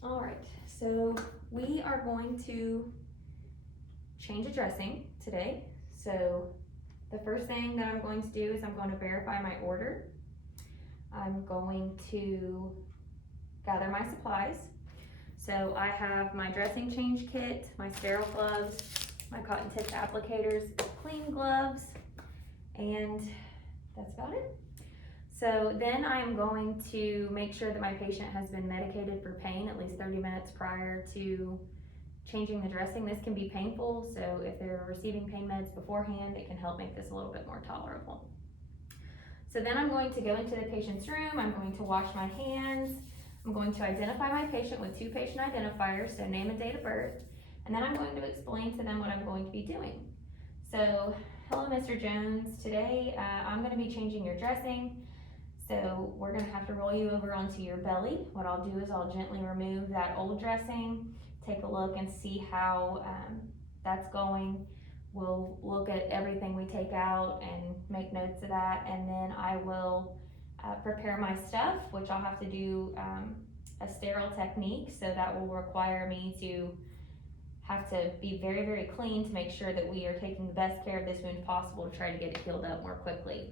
All right, so we are going to change a dressing today. So the first thing that I'm going to do is I'm going to verify my order. I'm going to gather my supplies. So I have my dressing change kit, my sterile gloves, my cotton tip applicators, clean gloves, and that's about it. So then I'm going to make sure that my patient has been medicated for pain at least 30 minutes prior to changing the dressing. This can be painful, so if they're receiving pain meds beforehand, it can help make this a little bit more tolerable. So then I'm going to go into the patient's room, I'm going to wash my hands, I'm going to identify my patient with 2 patient identifiers, so name and date of birth, and then I'm going to explain to them what I'm going to be doing. So, hello Mr. Jones, today I'm going to be changing your dressing. So we're going to have to roll you over onto your belly. What I'll do is I'll gently remove that old dressing, take a look and see how that's going. We'll look at everything we take out and make notes of that, and then I will prepare my stuff, which I'll have to do a sterile technique, so that will require me to have to be very, very clean to make sure that we are taking the best care of this wound possible to try to get it healed up more quickly.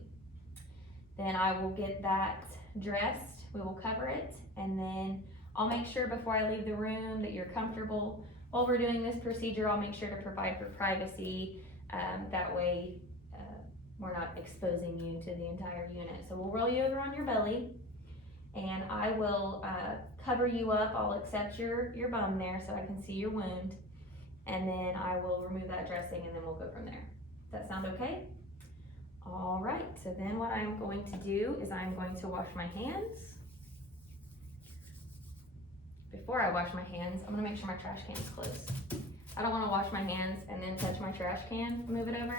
Then I will get that dressed, we will cover it, and then I'll make sure before I leave the room that you're comfortable. While we're doing this procedure, I'll make sure to provide for privacy, that way we're not exposing you to the entire unit. So we'll roll you over on your belly, and I will cover you up. I'll accept your bum there so I can see your wound, and then I will remove that dressing, and then we'll go from there. Does that sound okay? All right, so then what I'm going to do is I'm going to wash my hands. Before I wash my hands, I'm gonna make sure my trash can is closed. I don't wanna wash my hands and then touch my trash can, move it over,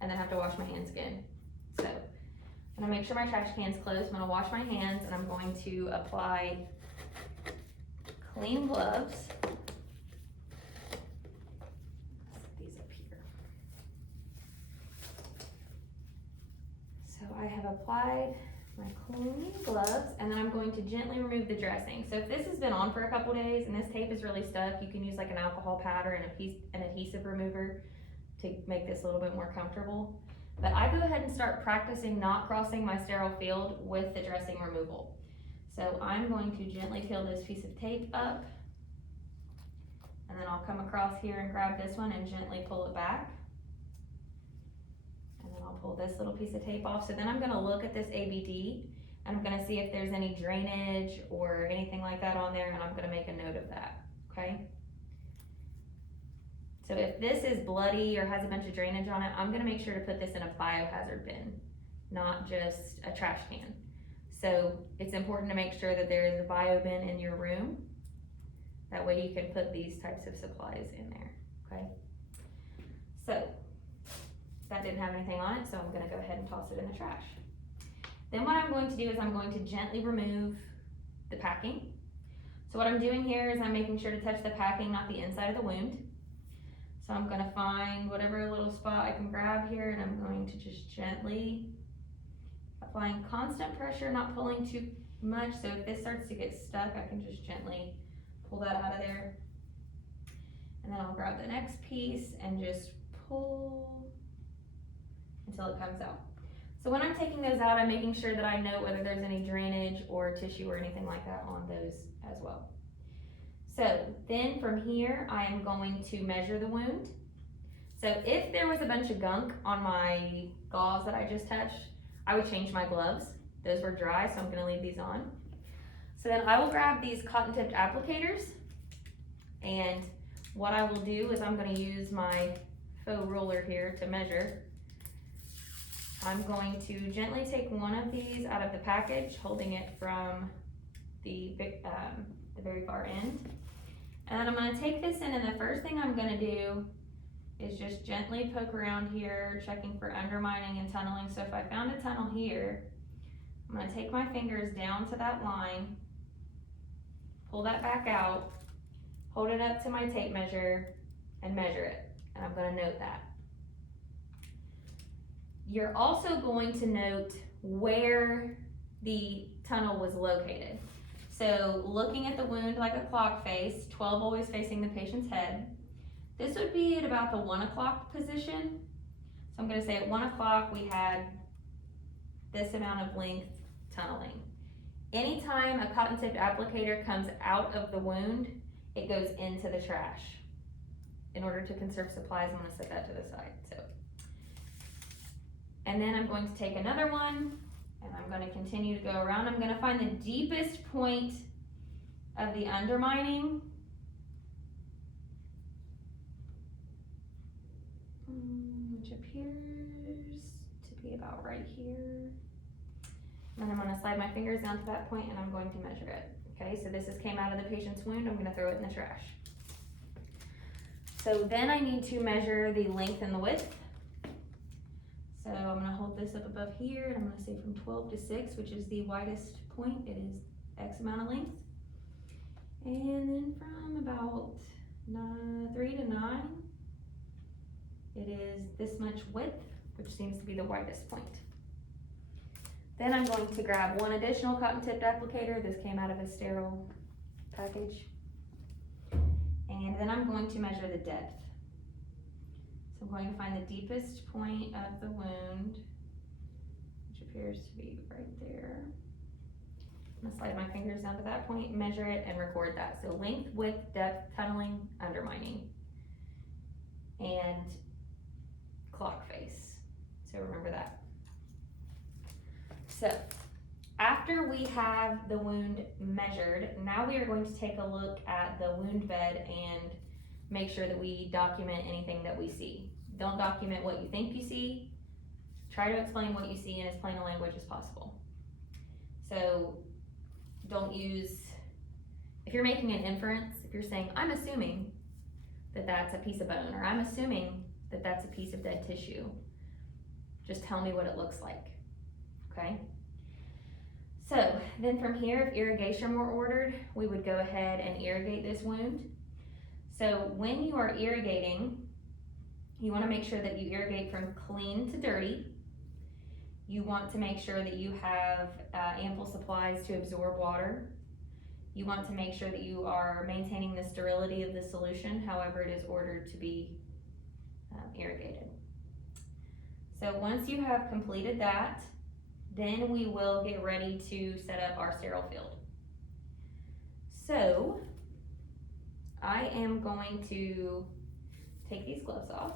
and then have to wash my hands again. So I'm gonna make sure my trash can's closed. I'm gonna wash my hands, and I'm going to apply clean gloves. So I have applied my clean gloves, and then I'm going to gently remove the dressing. So if this has been on for a couple days and this tape is really stuck, you can use like an alcohol pad or an adhesive remover to make this a little bit more comfortable. But I go ahead and start practicing not crossing my sterile field with the dressing removal. So I'm going to gently peel this piece of tape up, and then I'll come across here and grab this one and gently pull it back. And then I'll pull this little piece of tape off. So then I'm gonna look at this ABD, and I'm gonna see if there's any drainage or anything like that on there, and I'm gonna make a note of that, okay? So if this is bloody or has a bunch of drainage on it, I'm gonna make sure to put this in a biohazard bin, not just a trash can. So it's important to make sure that there is a bio bin in your room. That way you can put these types of supplies in there, okay? So that didn't have anything on it, so I'm gonna go ahead and toss it in the trash. Then what I'm going to do is I'm going to gently remove the packing. So what I'm doing here is I'm making sure to touch the packing, not the inside of the wound. So I'm gonna find whatever little spot I can grab here, and I'm going to just gently applying constant pressure, not pulling too much. So if this starts to get stuck, I can just gently pull that out of there. And then I'll grab the next piece and just pull until it comes out. So when I'm taking those out, I'm making sure that I know whether there's any drainage or tissue or anything like that on those as well. So then from here, I am going to measure the wound. So if there was a bunch of gunk on my gauze that I just touched, I would change my gloves. Those were dry, so I'm gonna leave these on. So then I will grab these cotton tipped applicators, and what I will do is I'm gonna use my faux ruler here to measure. I'm going to gently take one of these out of the package, holding it from the very far end. And then I'm gonna take this in, and the first thing I'm gonna do is just gently poke around here, checking for undermining and tunneling. So if I found a tunnel here, I'm gonna take my fingers down to that line, pull that back out, hold it up to my tape measure, and measure it. And I'm gonna note that. You're also going to note where the tunnel was located. So looking at the wound like a clock face, 12 always facing the patient's head. This would be at about the 1 o'clock position. So I'm gonna say at 1 o'clock we had this amount of length tunneling. Anytime a cotton tipped applicator comes out of the wound, it goes into the trash. In order to conserve supplies, I'm gonna set that to the side. And then I'm going to take another one and I'm gonna continue to go around. I'm gonna find the deepest point of the undermining. Which appears to be about right here. And I'm gonna slide my fingers down to that point and I'm going to measure it. Okay, so this came out of the patient's wound. I'm gonna throw it in the trash. So then I need to measure the length and the width. So I'm gonna hold this up above here and I'm gonna say from 12 to 6, which is the widest point, it is X amount of length. And then from about 3 to 9, it is this much width, which seems to be the widest point. Then I'm going to grab one additional cotton tipped applicator. This came out of a sterile package. And then I'm going to measure the depth. So I'm going to find the deepest point of the wound, which appears to be right there. I'm gonna slide my fingers down to that point, measure it, and record that. So length, width, depth, tunneling, undermining, and clock face. So remember that. So after we have the wound measured, now we are going to take a look at the wound bed and make sure that we document anything that we see. Don't document what you think you see. Try to explain what you see in as plain a language as possible. So don't use, if you're making an inference, if you're saying, I'm assuming that that's a piece of bone, or I'm assuming that that's a piece of dead tissue, just tell me what it looks like, okay? So then from here, if irrigation were ordered, we would go ahead and irrigate this wound. So when you are irrigating, you want to make sure that you irrigate from clean to dirty. You want to make sure that you have ample supplies to absorb water. You want to make sure that you are maintaining the sterility of the solution, however it is ordered to be irrigated. So once you have completed that, then we will get ready to set up our sterile field. So I am going to take these gloves off.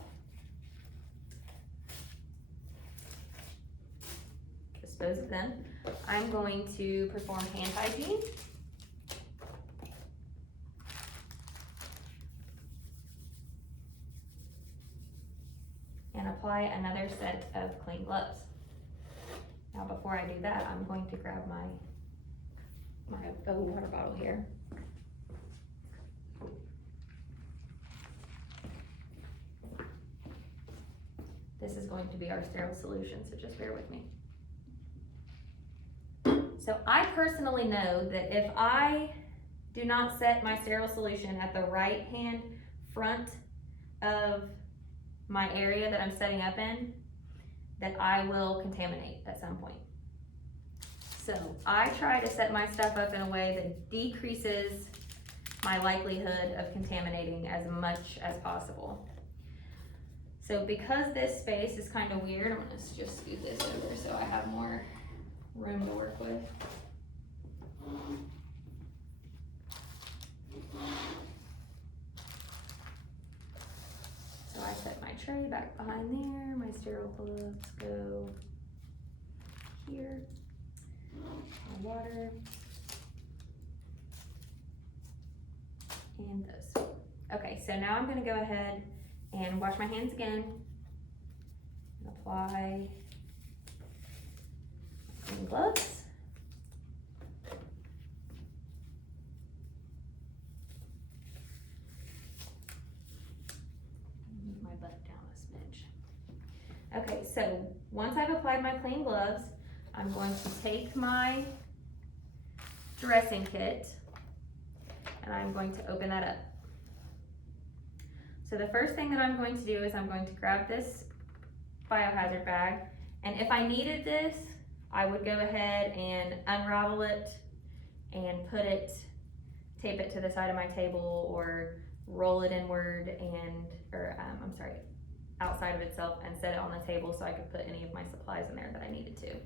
Dispose of them. I'm going to perform hand hygiene. And apply another set of clean gloves. Now before I do that, I'm going to grab my water bottle here. This is going to be our sterile solution, so just bear with me. So I personally know that if I do not set my sterile solution at the right hand front of my area that I'm setting up in, that I will contaminate at some point. So I try to set my stuff up in a way that decreases my likelihood of contaminating as much as possible. So because this space is kind of weird, I'm gonna just scoot this over so I have more room to work with. So I set my tray back behind there, my sterile gloves go here, my water, and those. Okay, so now I'm gonna go ahead and wash my hands again and apply clean gloves. Move my butt down a smidge. Okay, so once I've applied my clean gloves, I'm going to take my dressing kit and I'm going to open that up. So the first thing that I'm going to do is I'm going to grab this biohazard bag, and if I needed this, I would go ahead and unravel it and tape it to the side of my table or roll it inward outside of itself and set it on the table so I could put any of my supplies in there that I needed to.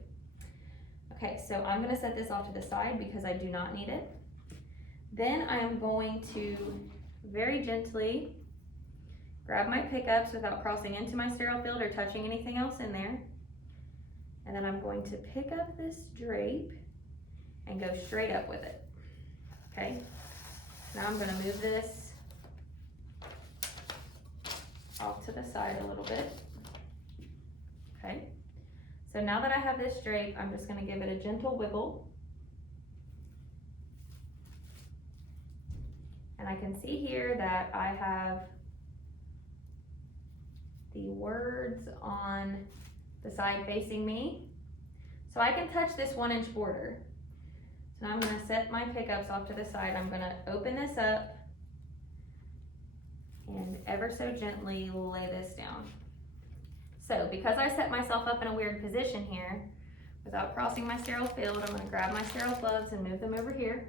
Okay, so I'm gonna set this off to the side because I do not need it. Then I'm going to very gently grab my pickups without crossing into my sterile field or touching anything else in there. And then I'm going to pick up this drape and go straight up with it. Okay, now I'm gonna move this off to the side a little bit. Okay, so now that I have this drape, I'm just gonna give it a gentle wiggle. And I can see here that I have the words on the side facing me. So I can touch this 1-inch border. So now I'm gonna set my pickups off to the side. I'm gonna open this up and ever so gently lay this down. So because I set myself up in a weird position here, without crossing my sterile field, I'm gonna grab my sterile gloves and move them over here.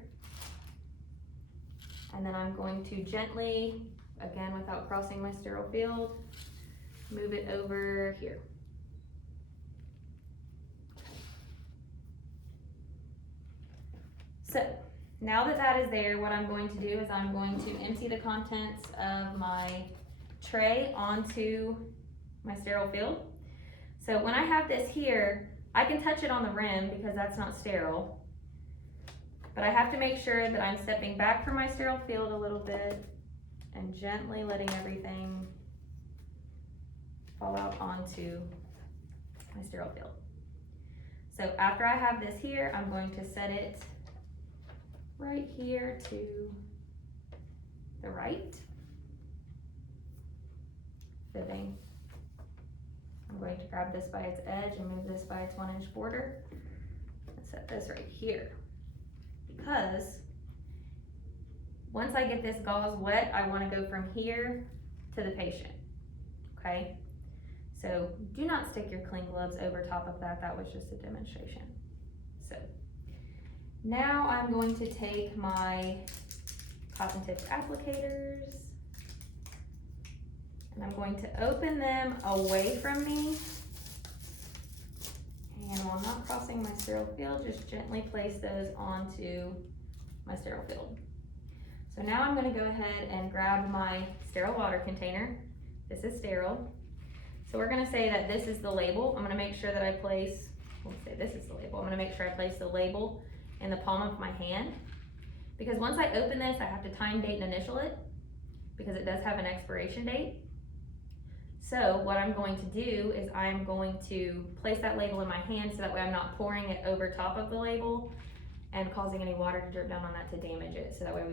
And then I'm going to gently, again without crossing my sterile field, move it over here. So now that that is there, what I'm going to do is I'm going to empty the contents of my tray onto my sterile field. So when I have this here, I can touch it on the rim because that's not sterile. But I have to make sure that I'm stepping back from my sterile field a little bit and gently letting everything fall out onto my sterile field. So after I have this here, I'm going to set it right here to the right. Fibbing. I'm going to grab this by its edge and move this by its 1-inch border and set this right here. Because once I get this gauze wet, I want to go from here to the patient, okay? So do not stick your clean gloves over top of that. That was just a demonstration. So now I'm going to take my cotton tipped applicators and I'm going to open them away from me. And while not crossing my sterile field, just gently place those onto my sterile field. So now I'm going to go ahead and grab my sterile water container. This is sterile. So we're going to say that this is the label. I'm going to make sure that I place, let's say this is the label. I'm going to make sure I place the label in the palm of my hand. Because once I open this, I have to time, date, and initial it because it does have an expiration date. So what I'm going to do is I'm going to place that label in my hand so that way I'm not pouring it over top of the label and causing any water to drip down on that to damage it. So that way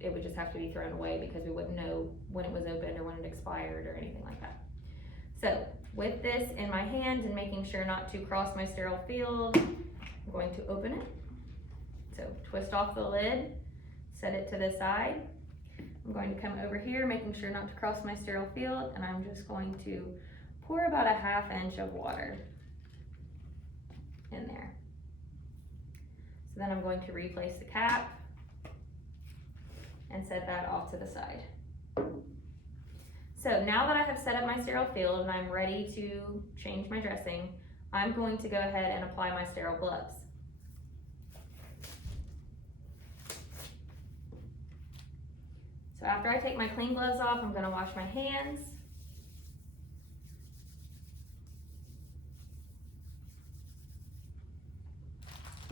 it would just have to be thrown away because we wouldn't know when it was opened or when it expired or anything like that. So with this in my hand and making sure not to cross my sterile field, I'm going to open it. So twist off the lid, set it to the side. I'm going to come over here, making sure not to cross my sterile field, and I'm just going to pour about a 1/2 inch of water in there. So then I'm going to replace the cap and set that off to the side. So now that I have set up my sterile field and I'm ready to change my dressing, I'm going to go ahead and apply my sterile gloves. So after I take my clean gloves off, I'm going to wash my hands.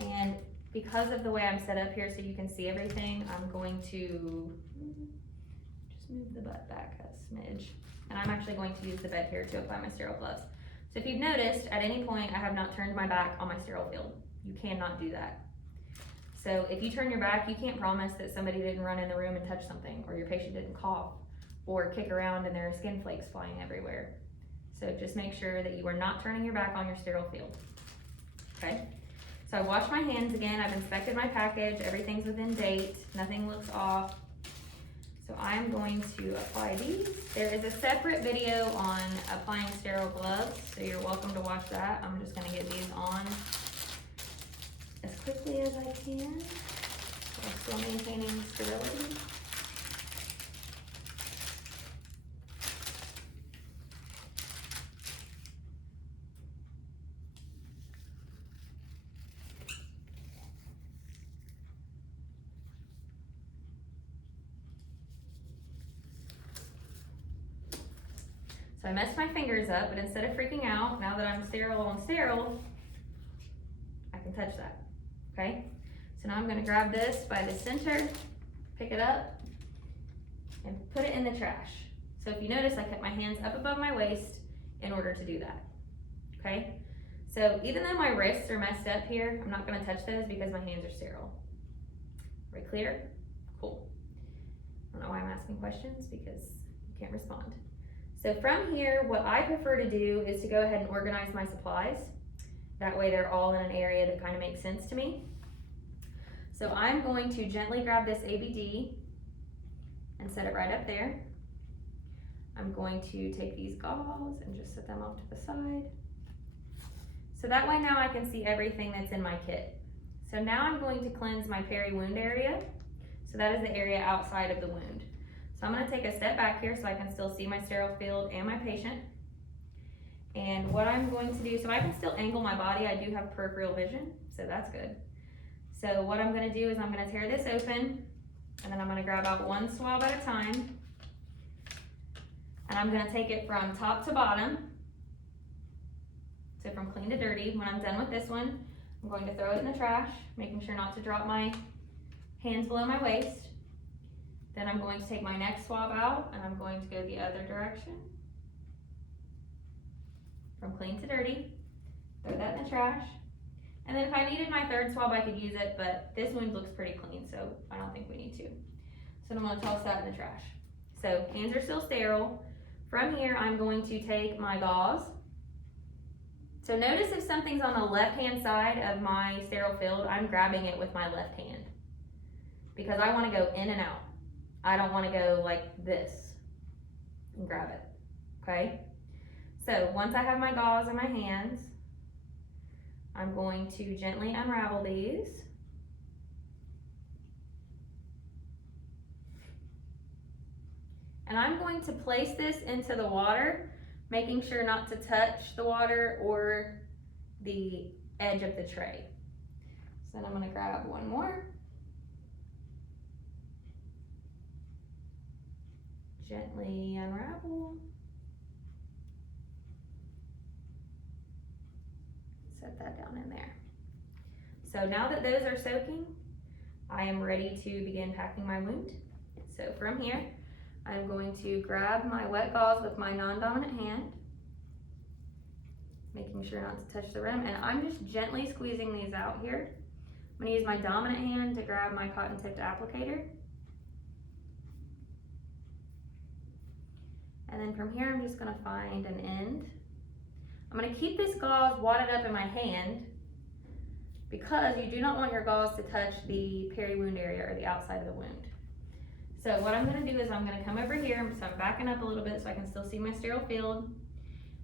And because of the way I'm set up here so you can see everything, I'm going to just move the butt back a smidge. And I'm actually going to use the bed here to apply my sterile gloves. So if you've noticed, at any point I have not turned my back on my sterile field. You cannot do that. So if you turn your back, you can't promise that somebody didn't run in the room and touch something, or your patient didn't cough, or kick around and there are skin flakes flying everywhere. So just make sure that you are not turning your back on your sterile field, okay? So I washed my hands again, I've inspected my package, everything's within date, nothing looks off. So I'm going to apply these. There is a separate video on applying sterile gloves, so you're welcome to watch that. I'm just gonna get these on as quickly as I can. I'm still maintaining sterility. So I messed my fingers up, but instead of freaking out, now that I'm sterile on sterile, I can touch that, okay? So now I'm gonna grab this by the center, pick it up, and put it in the trash. So if you notice, I kept my hands up above my waist in order to do that, okay? So even though my wrists are messed up here, I'm not gonna touch those because my hands are sterile. Are we clear? Cool. I don't know why I'm asking questions, because you can't respond. So from here, what I prefer to do is to go ahead and organize my supplies. That way they're all in an area that kind of makes sense to me. So I'm going to gently grab this ABD and set it right up there. I'm going to take these gauze and just set them off to the side. So that way now I can see everything that's in my kit. So now I'm going to cleanse my peri-wound area. So that is the area outside of the wound. So I'm gonna take a step back here so I can still see my sterile field and my patient. And what I'm going to do, so I can still angle my body. I do have peripheral vision, so that's good. So what I'm gonna do is I'm gonna tear this open, and then I'm gonna grab out one swab at a time. And I'm gonna take it from top to bottom. So from clean to dirty. When I'm done with this one, I'm going to throw it in the trash, making sure not to drop my hands below my waist. Then I'm going to take my next swab out, and I'm going to go the other direction. From clean to dirty, throw that in the trash. And then if I needed my third swab, I could use it, but this wound looks pretty clean, so I don't think we need to. So I'm gonna toss that in the trash. So hands are still sterile. From here, I'm going to take my gauze. So notice if something's on the left-hand side of my sterile field, I'm grabbing it with my left hand because I wanna go in and out. I don't wanna go like this and grab it, okay? So once I have my gauze in my hands, I'm going to gently unravel these. And I'm going to place this into the water, making sure not to touch the water or the edge of the tray. So then I'm gonna grab one more. Gently unravel. Set that down in there. So now that those are soaking, I am ready to begin packing my wound. So from here, I'm going to grab my wet gauze with my non-dominant hand, making sure not to touch the rim, and I'm just gently squeezing these out here. I'm gonna use my dominant hand to grab my cotton tipped applicator. And then from here, I'm just gonna find an end. I'm gonna keep this gauze wadded up in my hand because you do not want your gauze to touch the peri-wound area or the outside of the wound. So what I'm gonna do is I'm gonna come over here, so I'm backing up a little bit so I can still see my sterile field.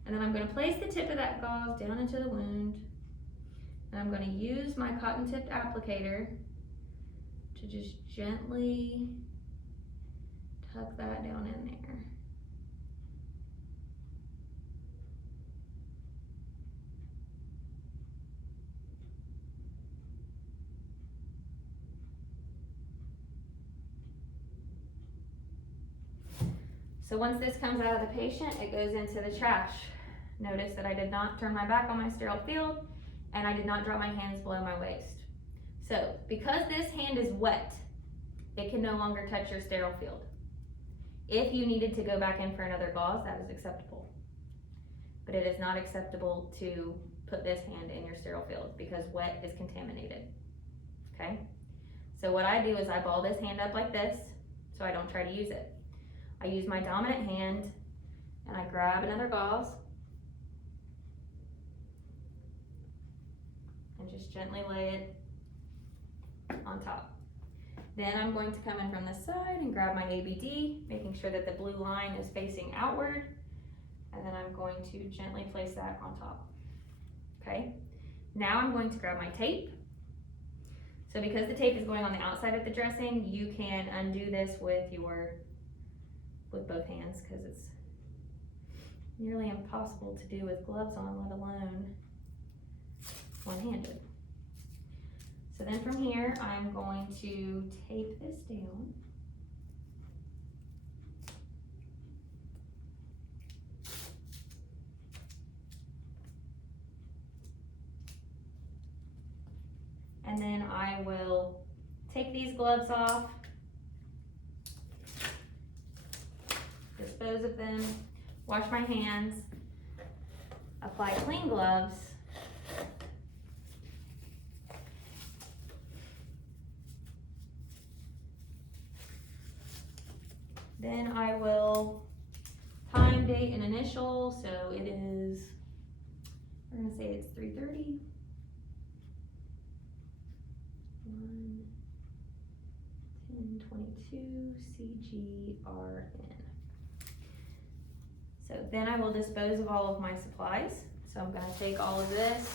And then I'm gonna place the tip of that gauze down into the wound. And I'm gonna use my cotton tipped applicator to just gently tuck that down in there. So once this comes out of the patient, it goes into the trash. Notice that I did not turn my back on my sterile field and I did not drop my hands below my waist. So because this hand is wet, it can no longer touch your sterile field. If you needed to go back in for another gauze, that is acceptable. But it is not acceptable to put this hand in your sterile field because wet is contaminated, okay? So what I do is I ball this hand up like this so I don't try to use it. I use my dominant hand and I grab another gauze and just gently lay it on top. Then I'm going to come in from this side and grab my ABD, making sure that the blue line is facing outward, and then I'm going to gently place that on top, okay? Now I'm going to grab my tape. So because the tape is going on the outside of the dressing, you can undo this with both hands, because it's nearly impossible to do with gloves on, let alone one-handed. So then from here, I'm going to tape this down. And then I will take these gloves off, dispose of them, wash my hands, apply clean gloves, then I will time, date, and initial. So it is, we're gonna say it's 3:30. 1:10:22 CGRN. So then I will dispose of all of my supplies. So I'm gonna take all of this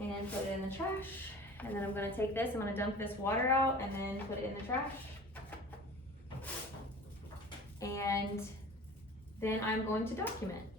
and put it in the trash. And then I'm gonna take this, I'm gonna dump this water out and then put it in the trash. And then I'm going to document.